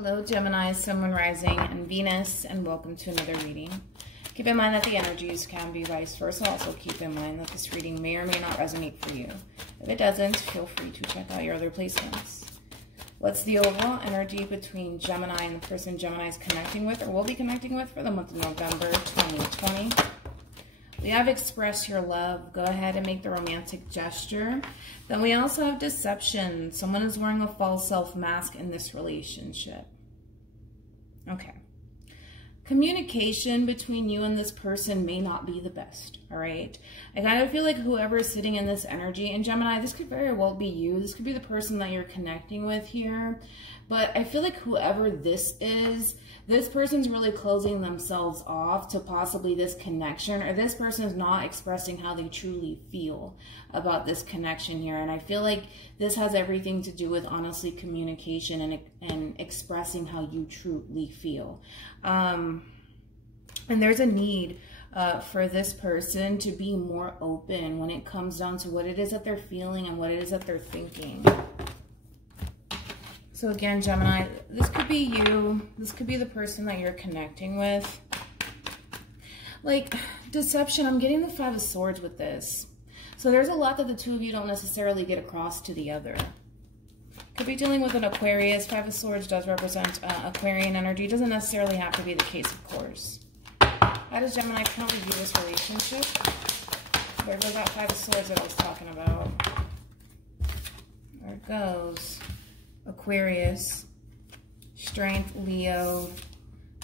Hello, Gemini, Sun, Moon, Rising, and Venus, and welcome to another reading. Keep in mind that the energies can be vice versa. Also keep in mind that this reading may or may not resonate for you. If it doesn't, feel free to check out your other placements. What's the overall energy between Gemini and the person Gemini is connecting with or will be connecting with for the month of November 2020? We have express your love. Go ahead and make the romantic gesture. Then we also have deception. Someone is wearing a false self mask in this relationship. Okay. Communication between you and this person may not be the best, all right? I kind of feel like whoever is sitting in this energy, and Gemini, this could very well be you. This could be the person that you're connecting with here. But I feel like whoever this is, this person's really closing themselves off to possibly this connection, or this person is not expressing how they truly feel about this connection here. And I feel like this has everything to do with, honestly, communication and expressing how you truly feel. And there's a need for this person to be more open when it comes down to what it is that they're feeling and what it is that they're thinking. So again, Gemini, this could be you. This could be the person that you're connecting with. Like, deception, I'm getting the Five of Swords with this. So there's a lot that the two of you don't necessarily get across to the other. Could be dealing with an Aquarius. Five of Swords does represent Aquarian energy. It doesn't necessarily have to be the case, of course. How does Gemini currently view this relationship? Wherever that Five of Swords that I was talking about. There it goes. Aquarius, Strength, Leo,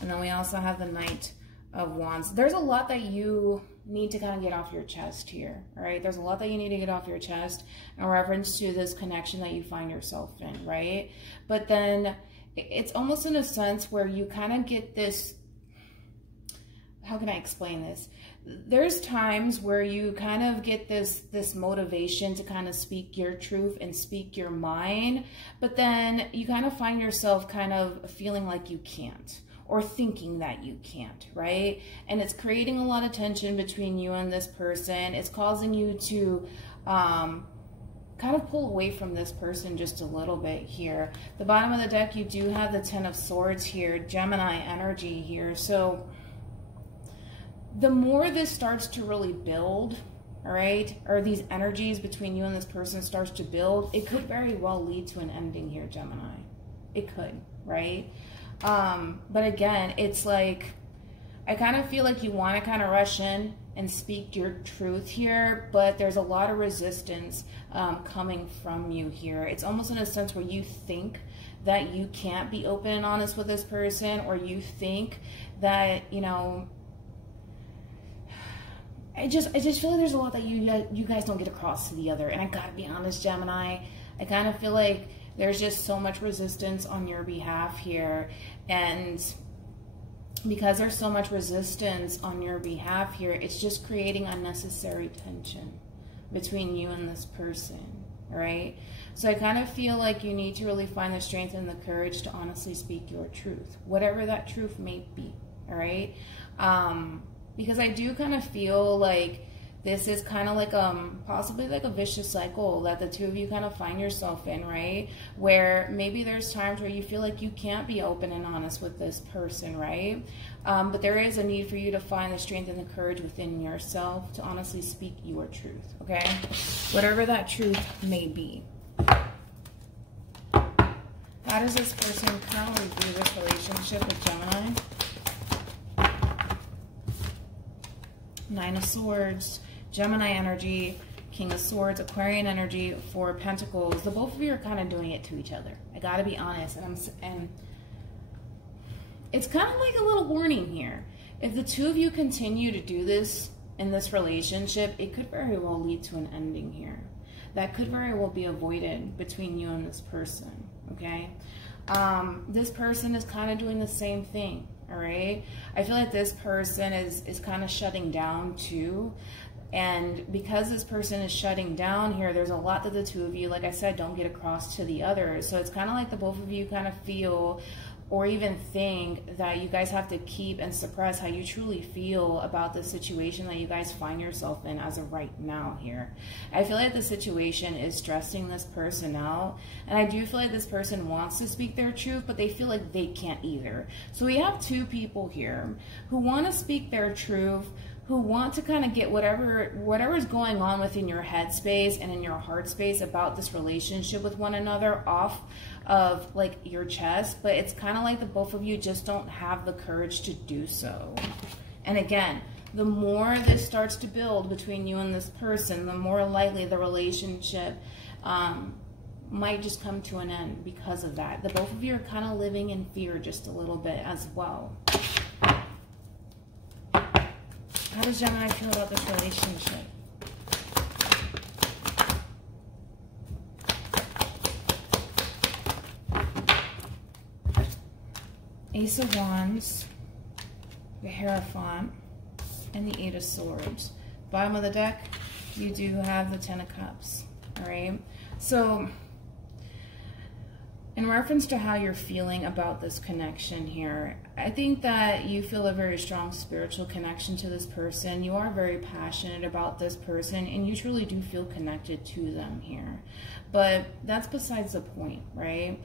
and then we also have the Knight of Wands. There's a lot that you need to kind of get off your chest here, all right? There's a lot that you need to get off your chest in reference to this connection that you find yourself in, right? But then it's almost in a sense where you kind of get this, how can I explain this? There's times where you kind of get this motivation to kind of speak your truth and speak your mind, but then you kind of find yourself kind of feeling like you can't, or thinking that you can't, right? And it's creating a lot of tension between you and this person. It's causing you to kind of pull away from this person just a little bit here. The bottom of the deck, you do have the Ten of Swords here, Gemini energy here. So the more this starts to really build, all right, or these energies between you and this person starts to build, it could very well lead to an ending here, Gemini. It could, right? But again, it's like, I kind of feel like you want to kind of rush in and speak your truth here, but there's a lot of resistance coming from you here. It's almost in a sense where you think that you can't be open and honest with this person, or you think that, you know, I just feel like there's a lot that you guys don't get across to the other. And I gotta be honest, Gemini, I kind of feel like there's just so much resistance on your behalf here. And because there's so much resistance on your behalf here, it's just creating unnecessary tension between you and this person, all right? So I kind of feel like you need to really find the strength and the courage to honestly speak your truth, whatever that truth may be, all right? Because I do kind of feel like this is kind of like possibly like a vicious cycle that the two of you kind of find yourself in, right? Where maybe there's times where you feel like you can't be open and honest with this person, right? But there is a need for you to find the strength and the courage within yourself to honestly speak your truth, okay? Whatever that truth may be. How does this person currently view this relationship with Gemini? Nine of Swords, Gemini energy, King of Swords, Aquarian energy, Four of Pentacles. The both of you are kind of doing it to each other. I gotta be honest, and it's kind of like a little warning here. If the two of you continue to do this in this relationship, it could very well lead to an ending here. That could very well be avoided between you and this person, okay? This person is kind of doing the same thing. All right, I feel like this person is kind of shutting down too. And because this person is shutting down here, there's a lot that the two of you, like I said, don't get across to the other. So it's kind of like the both of you kind of feel or even think that you guys have to keep and suppress how you truly feel about the situation that you guys find yourself in as of right now here. I feel like the situation is stressing this person out, and I do feel like this person wants to speak their truth, but they feel like they can't either. So we have two people here who want to speak their truth, who want to kind of get whatever's going on within your headspace and in your heart space about this relationship with one another off of like your chest, but it's kind of like the both of you just don't have the courage to do so. And again, the more this starts to build between you and this person, the more likely the relationship might just come to an end because of that. The both of you are kind of living in fear just a little bit as well. How does Gemini feel about this relationship? Ace of Wands, the Hierophant, and the Eight of Swords. Bottom of the deck, you do have the Ten of Cups. All right. So, in reference to how you're feeling about this connection here, I think that you feel a very strong spiritual connection to this person. You are very passionate about this person, and you truly do feel connected to them here. But that's besides the point, right?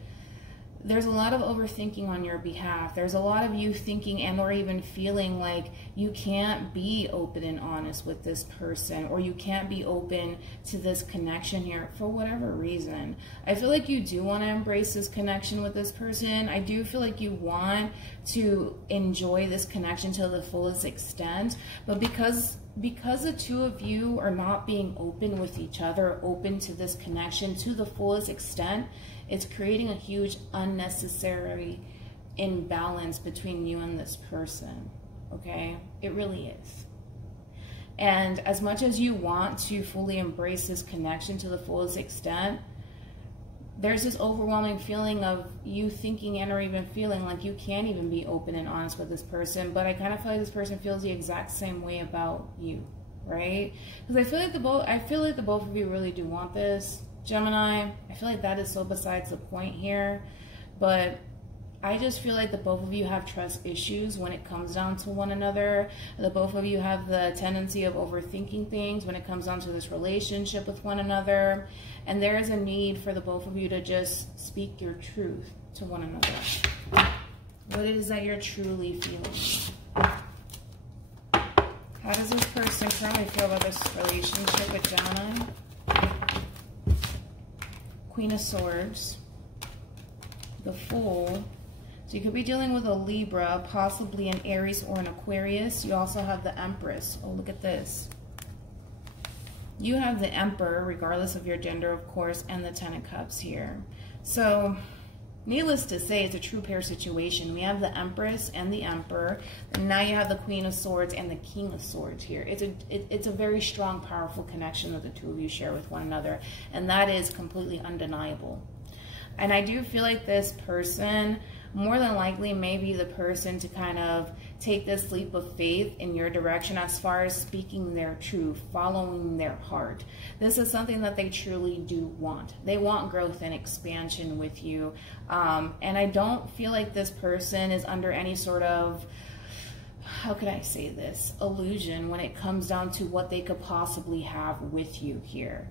There's a lot of overthinking on your behalf. There's a lot of you thinking and or even feeling like you can't be open and honest with this person, or you can't be open to this connection here for whatever reason. I feel like you do want to embrace this connection with this person. I do feel like you want to enjoy this connection to the fullest extent, but because the two of you are not being open with each other, open to this connection to the fullest extent, it's creating a huge unnecessary imbalance between you and this person, okay? It really is. And as much as you want to fully embrace this connection to the fullest extent, there's this overwhelming feeling of you thinking and or even feeling like you can't even be open and honest with this person. But I kind of feel like this person feels the exact same way about you, right? Because I feel like the both of you really do want this, Gemini. I feel like that is so besides the point here. But I just feel like the both of you have trust issues when it comes down to one another. The both of you have the tendency of overthinking things when it comes down to this relationship with one another. And there is a need for the both of you to just speak your truth to one another. What it is that you're truly feeling. How does this person currently feel about this relationship with Gemini? Queen of Swords. The Fool. So you could be dealing with a Libra, possibly an Aries or an Aquarius. You also have the Empress. Oh, look at this. You have the Emperor, regardless of your gender, of course, and the Ten of Cups here. So, needless to say, it's a true pair situation. We have the Empress and the Emperor, and now you have the Queen of Swords and the King of Swords here. It's a very strong, powerful connection that the two of you share with one another, and that is completely undeniable. And I do feel like this person, more than likely, may be the person to kind of take this leap of faith in your direction as far as speaking their truth, following their heart. This is something that they truly do want. They want growth and expansion with you. And I don't feel like this person is under any sort of, how could I say this, illusion when it comes down to what they could possibly have with you here.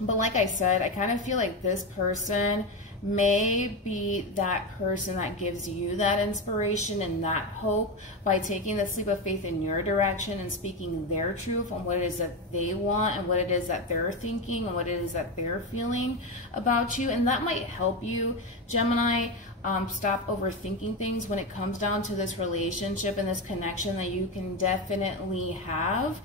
But like I said, I kind of feel like this person may be that person that gives you that inspiration and that hope by taking this leap of faith in your direction and speaking their truth on what it is that they want and what it is that they're thinking and what it is that they're feeling about you. And that might help you, Gemini, stop overthinking things when it comes down to this relationship and this connection that you can definitely have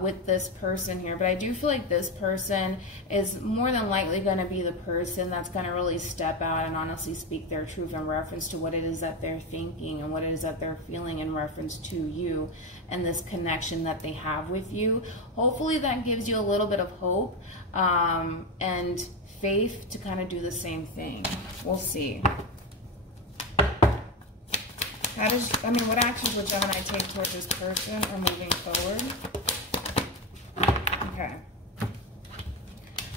with this person here. But I do feel like this person is more than likely going to be the person that's going to really step out and honestly speak their truth in reference to what it is that they're thinking and what it is that they're feeling in reference to you and this connection that they have with you. Hopefully that gives you a little bit of hope and faith to kind of do the same thing. We'll see. What actions would Gemini take towards this person or moving forward? Okay.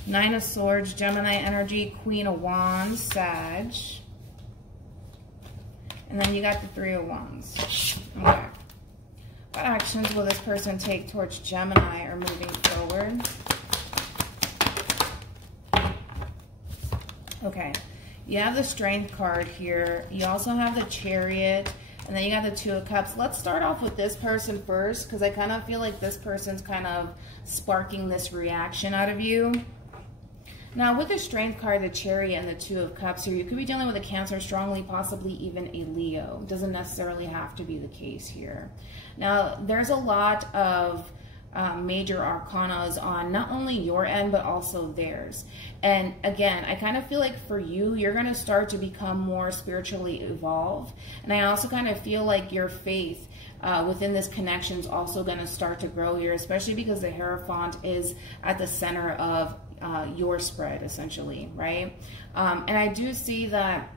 Nine of Swords, Gemini energy, Queen of Wands, Sag. And then you got the Three of Wands. Okay. What actions will this person take towards Gemini or moving forward? Okay. You have the Strength card here. You also have the Chariot. And then you got the Two of Cups. Let's start off with this person first, because I kind of feel like this person's kind of sparking this reaction out of you. Now, with the Strength card, the Chariot, and the Two of Cups here, you could be dealing with a Cancer strongly, possibly even a Leo. Doesn't necessarily have to be the case here. Now, there's a lot of major arcanas on not only your end, but also theirs. And again, I kind of feel like for you, you're going to start to become more spiritually evolved. And I also kind of feel like your faith within this connection is also going to start to grow here, especially because the Hierophant is at the center of your spread, essentially, right? And I do see that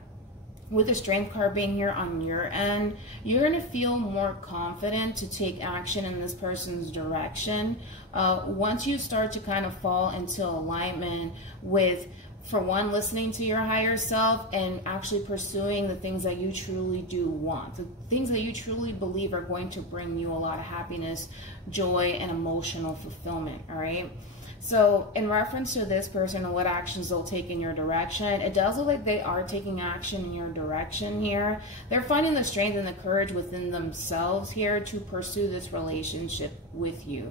with the Strength card being here on your end, you're going to feel more confident to take action in this person's direction. Once you start to kind of fall into alignment with, for one, listening to your higher self and actually pursuing the things that you truly do want, the things that you truly believe are going to bring you a lot of happiness, joy, and emotional fulfillment, all right? So in reference to this person and what actions they'll take in your direction, it does look like they are taking action in your direction here. They're finding the strength and the courage within themselves here to pursue this relationship with you.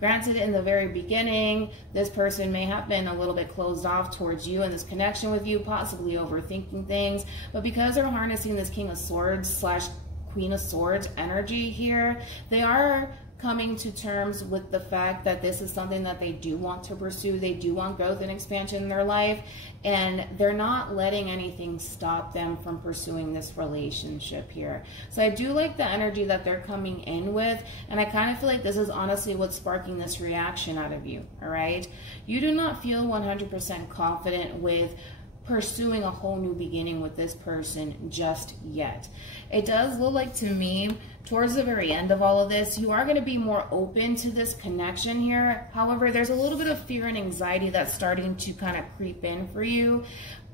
Granted, in the very beginning, this person may have been a little bit closed off towards you and this connection with you, possibly overthinking things, but because they're harnessing this King of Swords / Queen of Swords energy here, they are coming to terms with the fact that this is something that they do want to pursue. They do want growth and expansion in their life, and they're not letting anything stop them from pursuing this relationship here. So I do like the energy that they're coming in with, and I kind of feel like this is honestly what's sparking this reaction out of you, all right? You do not feel 100% confident with pursuing a whole new beginning with this person just yet. It does look like to me towards the very end of all of this, you are going to be more open to this connection here. However, there's a little bit of fear and anxiety that's starting to kind of creep in for you.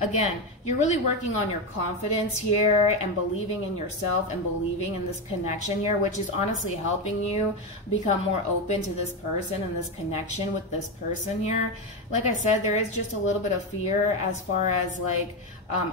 Again, you're really working on your confidence here and believing in yourself and believing in this connection here, which is honestly helping you become more open to this person and this connection with this person here. Like I said, there is just a little bit of fear as far as like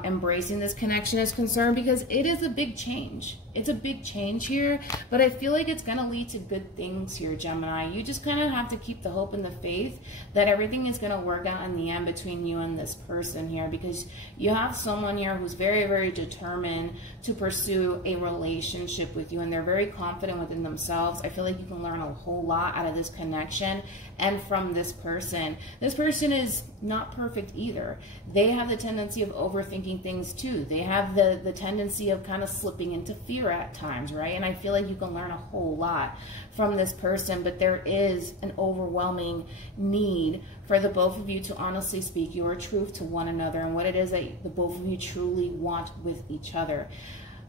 embracing this connection is concerned, because it is a big change. It's a big change here, but I feel like it's going to lead to good things here, Gemini. You just kind of have to keep the hope and the faith that everything is going to work out in the end between you and this person here, because you have someone here who's very, very determined to pursue a relationship with you, and they're very confident within themselves. I feel like you can learn a whole lot out of this connection and from this person. This person is not perfect either. They have the tendency of overthinking things too. They have the tendency of kind of slipping into fear at times, right? And I feel like you can learn a whole lot from this person, but there is an overwhelming need for the both of you to honestly speak your truth to one another and what it is that the both of you truly want with each other.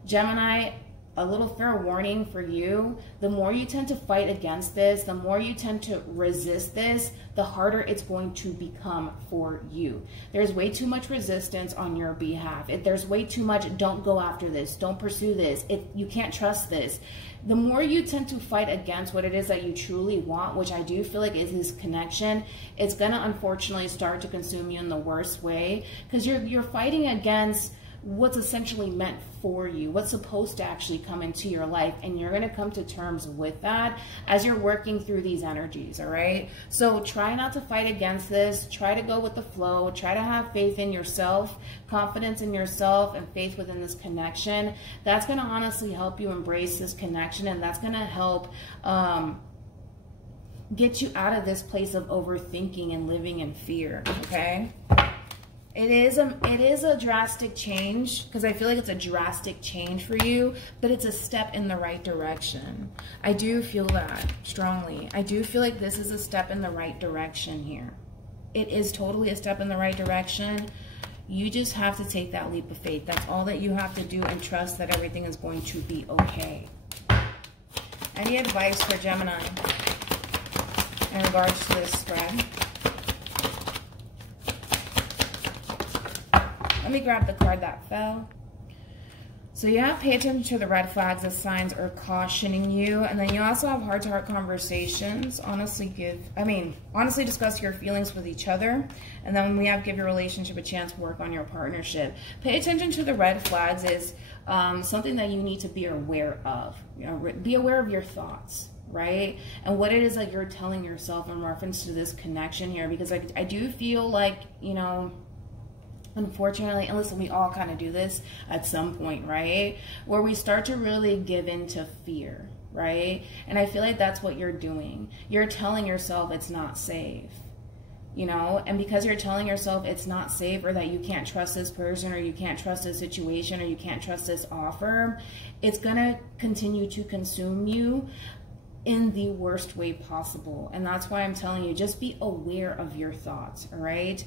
Gemini, a little fair warning for you: the more you tend to fight against this, the more you tend to resist this, the harder it's going to become for you. There's way too much resistance on your behalf. There's way too much, don't go after this, don't pursue this, you can't trust this. The more you tend to fight against what it is that you truly want, which I do feel like is this connection, it's gonna unfortunately start to consume you in the worst way, because you're fighting against what's essentially meant for you, what's supposed to actually come into your life, and you're going to come to terms with that as you're working through these energies, all right? So try not to fight against this. Try to go with the flow. Try to have faith in yourself, confidence in yourself, and faith within this connection. That's going to honestly help you embrace this connection, and that's going to help get you out of this place of overthinking and living in fear, okay? It is a drastic change, because I feel like it's a drastic change for you, but it's a step in the right direction. I do feel that strongly. I do feel like this is a step in the right direction here. It is totally a step in the right direction. You just have to take that leap of faith. That's all that you have to do, and trust that everything is going to be okay. Any advice for Gemini in regards to this spread? Let me grab the card that fell. So yeah, pay attention to the red flags as signs are cautioning you. And then you also have heart-to-heart conversations. Honestly discuss your feelings with each other. And then we have give your relationship a chance to work on your partnership. Pay attention to the red flags is something that you need to be aware of. You know, be aware of your thoughts, right? And what it is that you're telling yourself in reference to this connection here. Because I do feel like, you know, unfortunately, and listen, we all kind of do this at some point, right? Where we start to really give into fear, right? And I feel like that's what you're doing. You're telling yourself it's not safe, you know? And because you're telling yourself it's not safe, or that you can't trust this person, or you can't trust this situation, or you can't trust this offer, it's gonna continue to consume you in the worst way possible. And that's why I'm telling you, just be aware of your thoughts, all right?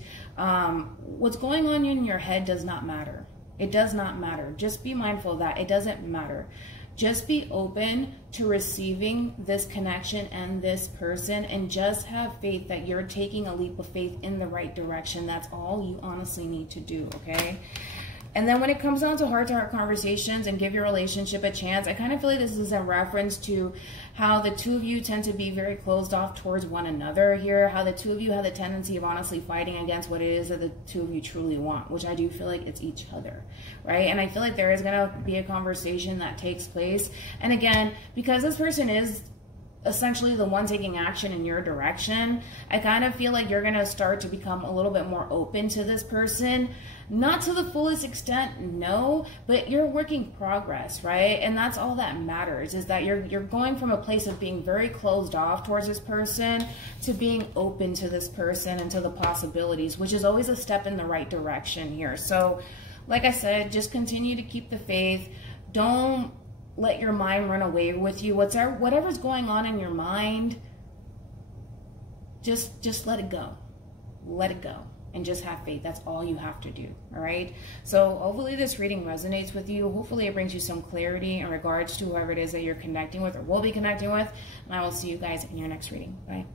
What's going on in your head does not matter. It does not matter. Just be mindful of that. It doesn't matter. Just be open to receiving this connection and this person, and just have faith that you're taking a leap of faith in the right direction. That's all you honestly need to do, okay? And then when it comes down to heart-to-heart conversations and give your relationship a chance, I kind of feel like this is a reference to how the two of you tend to be very closed off towards one another here, how the two of you have the tendency of honestly fighting against what it is that the two of you truly want, which I do feel like it's each other, right? And I feel like there is going to be a conversation that takes place. And again, because this person is essentially the one taking action in your direction, I kind of feel like you're going to start to become a little bit more open to this person. Not to the fullest extent, no, but you're working progress, right? And that's all that matters, is that you're going from a place of being very closed off towards this person to being open to this person and to the possibilities, which is always a step in the right direction here. So like I said, just continue to keep the faith. Don't let your mind run away with you. Whatever's going on in your mind, just let it go. Let it go. And just have faith. That's all you have to do. All right. So hopefully this reading resonates with you. Hopefully it brings you some clarity in regards to whoever it is that you're connecting with or will be connecting with. And I will see you guys in your next reading. Bye.